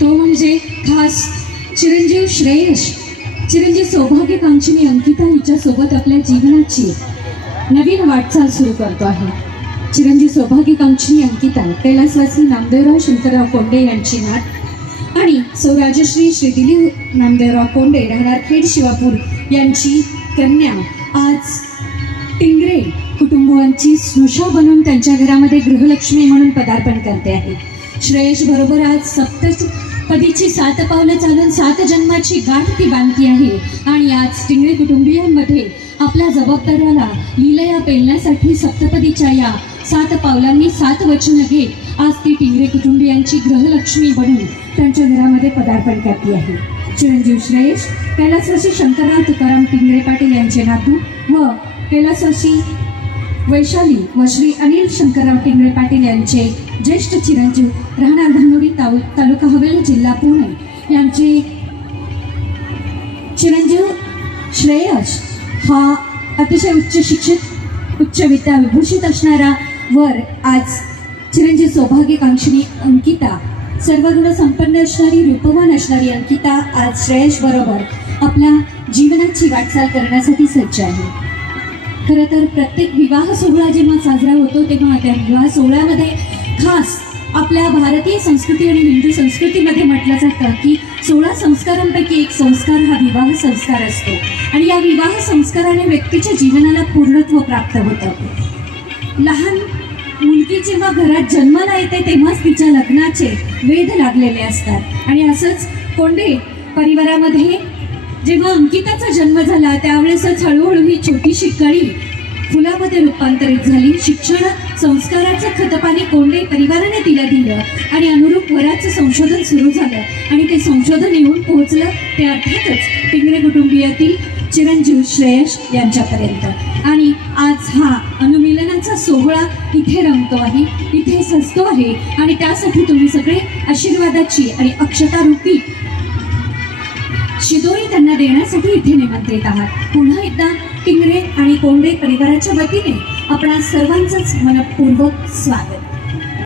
तो म्हणजे खास चिरंजीव श्रेयश, चिरंजीव सौभाग्यकांक्षिणी अंकिता हिच्यासोबत आपल्या जीवनाची नवीन वाटचाल सुरू करतो आहे. चिरंजीव सौभाग्यकांक्षिणी अंकिता कैलासवासी नामदेवराव शंकरराव कोंडे यांची नात आणि सौराजश्री श्री दिलीप नामदेवराव कोंडे राहणार खेड शिवापूर यांची कन्या आज टिंगरे कुटुंबांची स्नुषा बनून त्यांच्या घरामध्ये गृहलक्ष्मी म्हणून पदार्पण करते आहे. श्रेयश बरोबर आज सप्तपदीची 7 पावलं चालून 7 जन्माची गाठ ती बांधती आहे आणि आज टिंगरे कुटुंबियांमध्ये आपल्या जबाबदाऱ्याला लीलया पेलण्यासाठी सप्तपदीच्या या 7 पावलांनी 7 वचनं घेत आज ती टिंगरे कुटुंबियांची गृहलक्ष्मी बनून त्यांच्या घरामध्ये पदार्पण करते आहे. चिरंजीव श्रेयश कैलासवासी शंकरराव तुकाराम टिंगरे पाटील यांचे नातू व कैलासवासी वैशाली व श्री अनिल शंकरराव टिंगरे पाटील यांचे ज्येष्ठ चिरंजीव राहणार धानोरी तालुका हवेली जिल्हा पुणे यांचे चिरंजीव श्रेयश हा अतिशय उच्च शिक्षित उच्च विद्या विभूषित असणारा वर आज चिरंजीव सौभाग्यकांक्षिणी अंकिता सर्वगुण संपन्न असणारी रूपवान असणारी अंकिता आज श्रेयश बरोबर आपल्या जीवनाची वाटचाल करण्यासाठी सज्ज आहे. खरं तर प्रत्येक विवाह सोहळा जेव्हा साजरा होतो तेव्हा त्या विवाह सोहळ्यामध्ये खास आपल्या भारतीय संस्कृती आणि हिंदू संस्कृतीमध्ये म्हटलं जातं की 16 संस्कारांपैकी एक संस्कार हा विवाह संस्कार असतो आणि या विवाह संस्काराने व्यक्तीच्या जीवनाला पूर्णत्व प्राप्त होतं. लहान मुलगी जेव्हा घरात जन्माला येते तेव्हाच तिच्या लग्नाचे वेध लागलेले असतात आणि असंच कोंडे परिवारामध्ये जेव्हा अंकिताचा जन्म झाला त्यावेळेसच हळूहळू ही छोटीशी कळी फुलामध्ये रूपांतरित झाली. शिक्षण संस्काराचं खतपाणी कोंडे परिवाराने दिलं आणि अनुरूप वराचं संशोधन सुरू झालं आणि ते संशोधन येऊन पोहोचलं ते अर्थातच टिंगरे कुटुंबियातील चिरंजीव श्रेयश यांच्यापर्यंत आणि आज हा अनुमिलनाचा सोहळा इथे रंगतो आहे, इथे सजतो आहे आणि त्यासाठी तुम्ही सगळे आशीर्वादाची आणि अक्षतारूपी शिदोरी त्यांना देण्यासाठी इथे निमंत्रित आहात. पुन्हा एकदा टिंगरे आणि कोंडे परिवाराच्या वतीने आपणा सर्वांचंच मनपूर्वक स्वागत.